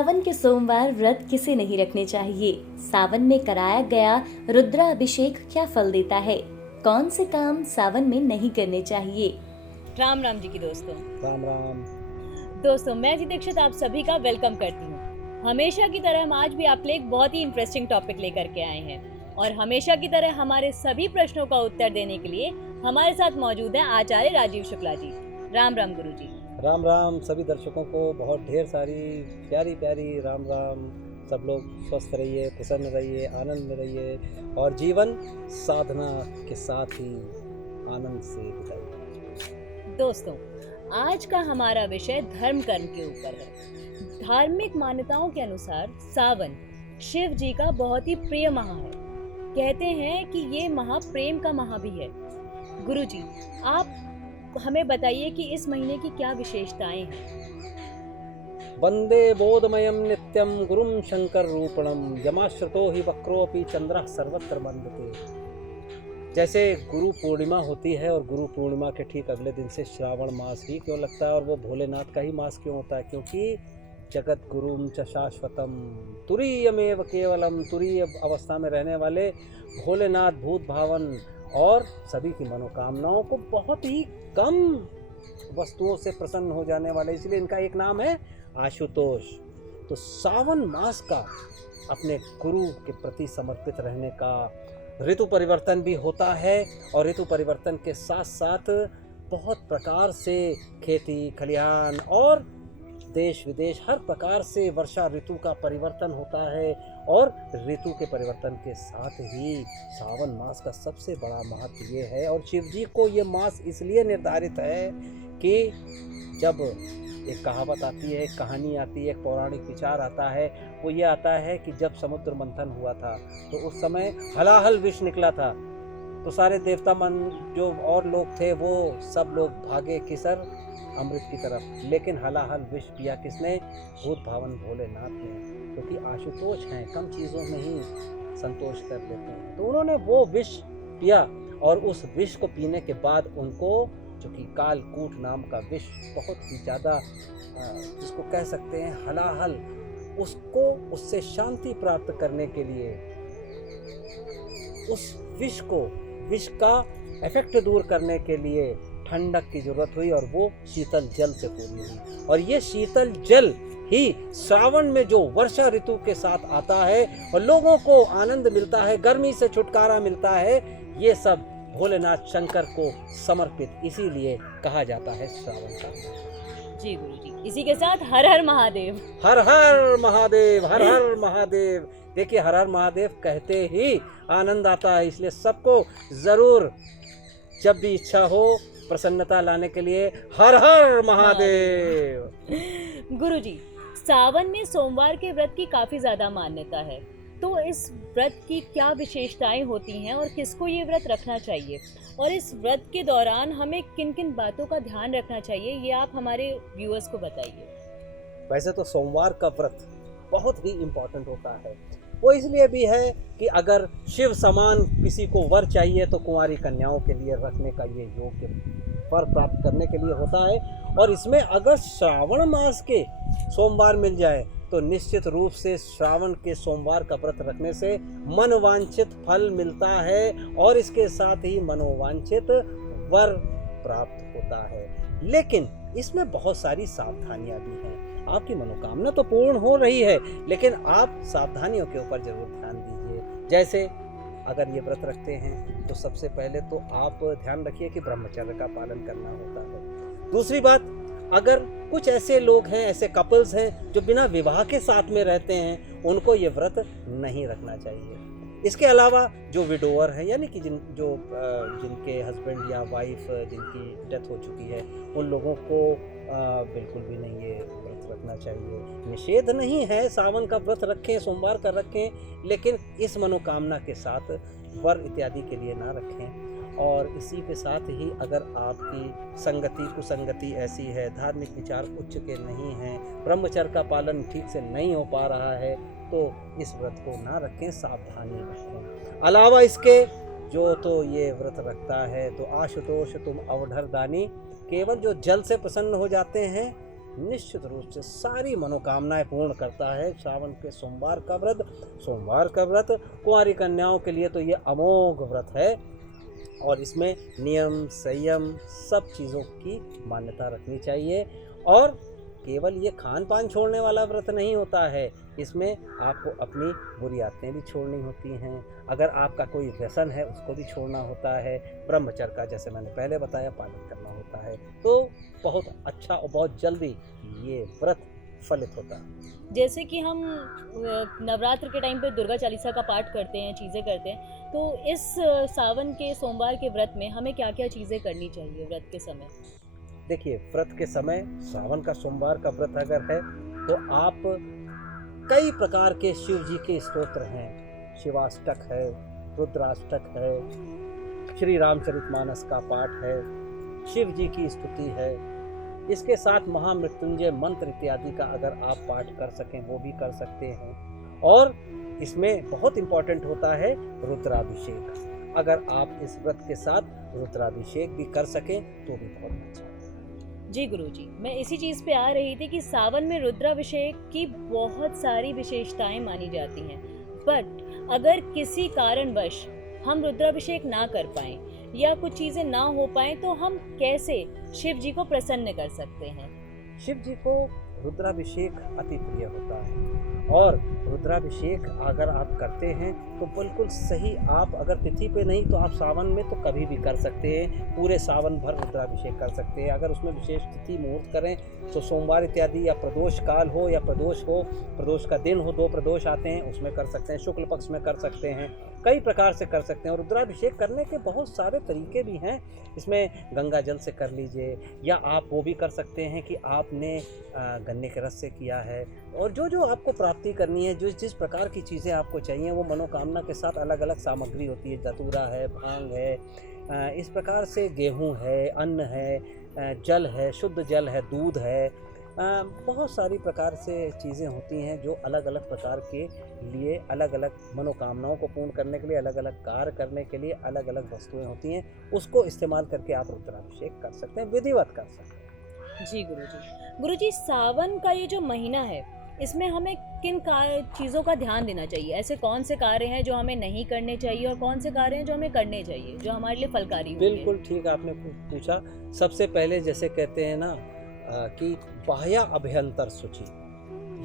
सावन के सोमवार व्रत किसे नहीं रखने चाहिए। सावन में कराया गया रुद्राभिषेक क्या फल देता है, कौन से काम सावन में नहीं करने चाहिए। राम राम जी की दोस्तों। राम राम दोस्तों, मैं जी दीक्षित आप सभी का वेलकम करती हूँ। हमेशा की तरह हम आज भी आपके लिए एक बहुत ही इंटरेस्टिंग टॉपिक लेकर के आए हैं और हमेशा की तरह हमारे सभी प्रश्नों का उत्तर देने के लिए हमारे साथ मौजूद है आचार्य राजीव शुक्ला जी। राम राम गुरु जी। राम राम सभी दर्शकों को बहुत ढेर सारी प्यारी प्यारी राम राम। सब लोग स्वस्थ रहिए, प्रसन्न रहिए, आनंद में रहिए और जीवन साधना के साथ ही आनंद से बिताइए। दोस्तों, आज का हमारा विषय धर्म कर्म के ऊपर है। धार्मिक मान्यताओं के अनुसार सावन शिव जी का बहुत ही प्रिय माह है। कहते हैं कि ये माह प्रेम का माह भी है। गुरु जी, आप हमें बताइए कि इस महीने की क्या विशेषताएं हैं। वंदे बोधमयम नित्यम गुरुम शंकर रूपणम यमाश्रितो ही वक्रोपि चंद्रः सर्वत्र वंदते। जैसे गुरु पूर्णिमा होती है और गुरु पूर्णिमा के ठीक अगले दिन से श्रावण मास ही क्यों लगता है और वो भोलेनाथ का ही मास क्यों होता है, क्योंकि जगत गुरुम च शाश्वतम तुरीयमेव केवलम। तुरीय अवस्था में रहने वाले भोलेनाथ भूत भावन और सभी की मनोकामनाओं को बहुत ही कम वस्तुओं से प्रसन्न हो जाने वाले, इसलिए इनका एक नाम है आशुतोष। तो सावन मास का अपने गुरु के प्रति समर्पित रहने का ऋतु परिवर्तन भी होता है और ऋतु परिवर्तन के साथ साथ बहुत प्रकार से खेती खलिहान और देश विदेश हर प्रकार से वर्षा ऋतु का परिवर्तन होता है और ऋतु के परिवर्तन के साथ ही सावन मास का सबसे बड़ा महत्व ये है। और शिव जी को ये मास इसलिए निर्धारित है कि जब एक कहावत आती है, एक कहानी आती है, एक पौराणिक विचार आता है, वो ये आता है कि जब समुद्र मंथन हुआ था तो उस समय हलाहल विष निकला था, तो सारे देवता मन जो और लोग थे वो सब लोग भागे किसर अमृत की तरफ, लेकिन हलाहल विष पिया किसने? भूत भावन भोलेनाथ ने, क्योंकि आशुतोष हैं, कम चीज़ों में ही संतोष कर लेते हैं। तो उन्होंने वो विष पिया और उस विष को पीने के बाद उनको, जो कि कालकूट नाम का विष बहुत ही ज़्यादा जिसको कह सकते हैं हलाहल, उसको उससे शांति प्राप्त करने के लिए उस विष का इफेक्ट दूर करने के लिए ठंडक की जरूरत हुई और वो शीतल जल से पूरी हुई। और ये शीतल जल ही श्रावण में जो वर्षा ऋतु के साथ आता है और लोगों को आनंद मिलता है, गर्मी से छुटकारा मिलता है, ये सब भोलेनाथ शंकर को समर्पित इसीलिए कहा जाता है श्रावण का। जी गुरु जी, इसी के साथ हर हर महादेव। हर हर महादेव, हर हर महादेव। देखिए, हर हर महादेव कहते ही आनंद आता है, इसलिए सबको जरूर जब भी इच्छा हो प्रसन्नता लाने के लिए हर हर महादेव। गुरु जी, सावन में सोमवार के व्रत की काफी ज्यादा मान्यता है, तो इस व्रत की क्या विशेषताएं होती हैं और किसको ये व्रत रखना चाहिए, और इस व्रत के दौरान हमें किन किन बातों का ध्यान रखना चाहिए, ये आप हमारे व्यूअर्स को बताइए। वैसे तो सोमवार का व्रत बहुत ही इम्पोर्टेंट होता है, वो इसलिए भी है कि अगर शिव समान किसी को वर चाहिए तो कुंवारी कन्याओं के लिए रखने का ये योग्य वर प्राप्त करने के लिए होता है। और इसमें अगर श्रावण मास के सोमवार मिल जाए तो निश्चित रूप से श्रावण के सोमवार का व्रत रखने से मनोवांछित फल मिलता है और इसके साथ ही मनोवांछित वर प्राप्त होता है। लेकिन इसमें बहुत सारी सावधानियां भी हैं। आपकी मनोकामना तो पूर्ण हो रही है, लेकिन आप सावधानियों के ऊपर जरूर ध्यान दीजिए। जैसे अगर ये व्रत रखते हैं तो सबसे पहले तो आप ध्यान रखिए कि ब्रह्मचर्य का पालन करना होता है। दूसरी बात, अगर कुछ ऐसे लोग हैं, ऐसे कपल्स हैं जो बिना विवाह के साथ में रहते हैं, उनको ये व्रत नहीं रखना चाहिए। इसके अलावा जो विडोवर है, यानी कि जिनके हस्बैंड या वाइफ जिनकी डेथ हो चुकी है, उन लोगों को बिल्कुल भी नहीं ये व्रत रखना चाहिए। निषेध नहीं है, सावन का व्रत रखें, सोमवार का रखें, लेकिन इस मनोकामना के साथ वर इत्यादि के लिए ना रखें। और इसी के साथ ही अगर आपकी संगति कुसंगति ऐसी है, धार्मिक विचार उच्च के नहीं हैं, ब्रह्मचर्य का पालन ठीक से नहीं हो पा रहा है, तो इस व्रत को ना रखें, सावधानी रखें। अलावा इसके जो तो ये व्रत रखता है तो आशुतोष तुम अवधर दानी, केवल जो जल से प्रसन्न हो जाते हैं निश्चित रूप से सारी मनोकामनाएं पूर्ण करता है। सावन के सोमवार का व्रत कुंवारी कन्याओं के लिए तो ये अमोघ व्रत है और इसमें नियम संयम सब चीज़ों की मान्यता रखनी चाहिए। और केवल ये खान पान छोड़ने वाला व्रत नहीं होता है, इसमें आपको अपनी बुरी आदतें भी छोड़नी होती हैं। अगर आपका कोई व्यसन है उसको भी छोड़ना होता है। ब्रह्मचर्य का जैसे मैंने पहले बताया पालन करना होता है। तो बहुत अच्छा और बहुत जल्दी ये व्रत फलित होता है। जैसे कि हम नवरात्र के टाइम पे दुर्गा चालीसा का पाठ करते हैं, चीज़ें करते हैं, तो इस सावन के सोमवार के व्रत में हमें क्या क्या चीज़ें करनी चाहिए व्रत के समय? देखिए, व्रत के समय सावन का सोमवार का व्रत अगर है तो आप कई प्रकार के शिव जी के स्तोत्र हैं। शिवाष्टक है, रुद्राष्टक है, श्री रामचरितमानस का पाठ है, शिव जी की स्तुति है। इसके साथ महामृत्युंजय मंत्र इत्यादि का अगर आप पाठ कर सकें वो भी कर सकते हैं। और इसमें बहुत इम्पोर्टेंट होता है रुद्राभिषेक। अगर आप इस व्रत के साथ रुद्राभिषेक भी कर सकें तो भी बहुत अच्छा है। जी गुरुजी, मैं इसी चीज़ पे आ रही थी कि सावन में रुद्राभिषेक की बहुत सारी विशेषताएं मानी जाती हैं, बट अगर किसी कारणवश हम रुद्राभिषेक ना कर पाएं या कुछ चीज़ें ना हो पाएं तो हम कैसे शिव जी को प्रसन्न कर सकते हैं? शिव जी को रुद्राभिषेक अति प्रिय होता है और रुद्राभिषेक अगर आप करते हैं तो बिल्कुल सही। आप अगर तिथि पे नहीं तो आप सावन में तो कभी भी कर सकते हैं, पूरे सावन भर रुद्राभिषेक कर सकते हैं। अगर उसमें विशेष तिथि मुहूर्त करें तो सोमवार इत्यादि या प्रदोष काल हो या प्रदोष का दिन हो, 2 प्रदोष आते हैं उसमें कर सकते हैं, शुक्ल पक्ष में कर सकते हैं, कई प्रकार से कर सकते हैं। और रुद्राभिषेक करने के बहुत सारे तरीके भी हैं। इसमें गंगा जल से कर लीजिए या आप वो भी कर सकते हैं कि आपने गन्ने के रस से किया है। और जो आपको प्राप्ति करनी है, जिस प्रकार की चीज़ें आपको चाहिए वो मनोकामना के साथ अलग अलग सामग्री होती है। धतूरा है, भांग है, इस प्रकार से गेहूं है, अन्न है, जल है, शुद्ध जल है, दूध है, बहुत सारी प्रकार से चीज़ें होती हैं जो अलग अलग प्रकार के लिए अलग अलग मनोकामनाओं को पूर्ण करने के लिए, अलग अलग कार्य करने के लिए अलग अलग वस्तुएं होती हैं। उसको इस्तेमाल करके आप रुद्राभिषेक कर सकते हैं, विधिवत कर सकते हैं। जी गुरुजी, सावन का ये जो महीना है इसमें हमें किन चीज़ों का ध्यान देना चाहिए? ऐसे कौन से कार्य हैं जो हमें नहीं करने चाहिए और कौन से कार्य हैं जो हमें करने चाहिए जो हमारे लिए फलकारी होंगे? बिल्कुल ठीक आपने पूछा। सबसे पहले जैसे कहते हैं ना कि बाह्य अभ्यंतर शुचि,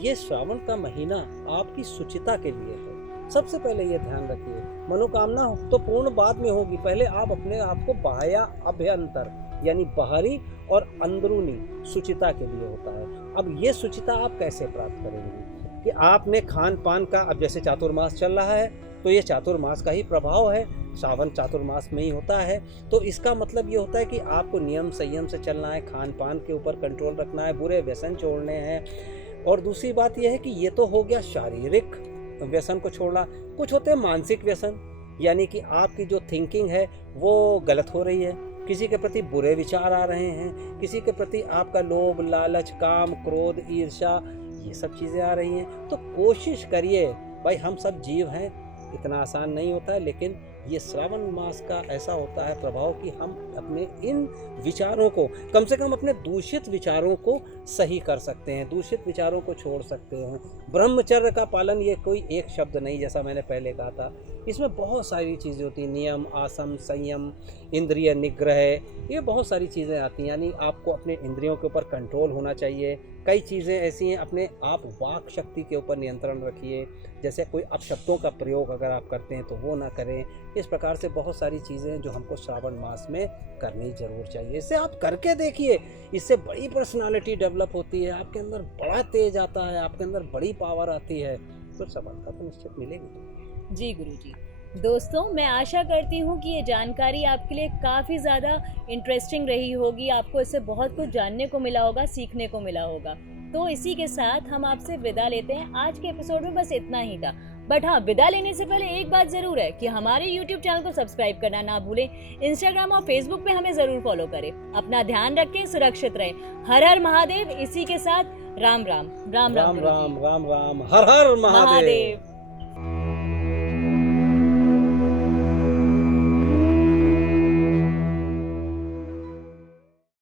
ये श्रावण का महीना आपकी शुचिता के लिए है। सबसे पहले ये ध्यान रखिए, मनोकामना तो पूर्ण बाद में होगी, पहले आप अपने आप को बाह्य अभ्यंतर यानी बाहरी और अंदरूनी शुचिता के लिए होता है। अब ये शुचिता आप कैसे प्राप्त करेंगे कि आपने खान पान का, अब जैसे चातुर्मास चल रहा है तो ये चातुर्मास का ही प्रभाव है, सावन चातुर्मास में ही होता है। तो इसका मतलब ये होता है कि आपको नियम संयम से चलना है, खान पान के ऊपर कंट्रोल रखना है, बुरे व्यसन छोड़ने हैं। और दूसरी बात यह है कि ये तो हो गया शारीरिक व्यसन को छोड़ना। कुछ होते हैं मानसिक व्यसन, यानी कि आपकी जो थिंकिंग है वो गलत हो रही है, किसी के प्रति बुरे विचार आ रहे हैं, किसी के प्रति आपका लोभ, लालच, काम, क्रोध, ईर्ष्या, ये सब चीज़ें आ रही हैं। तो कोशिश करिए भाई, हम सब जीव हैं, इतना आसान नहीं होता है, लेकिन ये श्रावण मास का ऐसा होता है प्रभाव कि हम अपने इन विचारों को, कम से कम अपने दूषित विचारों को सही कर सकते हैं, दूषित विचारों को छोड़ सकते हैं। ब्रह्मचर्य का पालन ये कोई एक शब्द नहीं, जैसा मैंने पहले कहा था, इसमें बहुत सारी चीज़ें होती हैं, नियम, आसम, संयम, इंद्रिय निग्रह, ये बहुत सारी चीज़ें आती हैं। यानी आपको अपने इंद्रियों के ऊपर कंट्रोल होना चाहिए। कई चीज़ें ऐसी हैं, अपने आप वाक शक्ति के ऊपर नियंत्रण रखिए, जैसे कोई अपशब्दों का प्रयोग अगर आप करते हैं तो वो ना करें। इस प्रकार से बहुत सारी चीज़ें हैं जो हमको श्रावण मास में करनी ज़रूर चाहिए। इससे आप करके देखिए, इससे बड़ी पर्सनालिटी डेवलप होती है, आपके अंदर बड़ा तेज आता है, आपके अंदर बड़ी पावर आती है, तो सफलता तो निश्चित मिलेगी। जी गुरुजी। दोस्तों, मैं आशा करती हूँ कि ये जानकारी आपके लिए काफ़ी ज़्यादा इंटरेस्टिंग रही होगी, आपको इससे बहुत कुछ जानने को मिला होगा, सीखने को मिला होगा। तो इसी के साथ हम आपसे विदा लेते हैं। आज के एपिसोड में बस इतना ही था, बट हाँ, विदा लेने से पहले एक बात ज़रूर है कि हमारे YouTube चैनल को सब्सक्राइब करना ना भूलें। इंस्टाग्राम और फेसबुक पे हमें ज़रूर फॉलो करें। अपना ध्यान रखें, सुरक्षित रहें। हर हर महादेव। इसी के साथ राम राम। राम राम, राम राम, हर हर महादेव।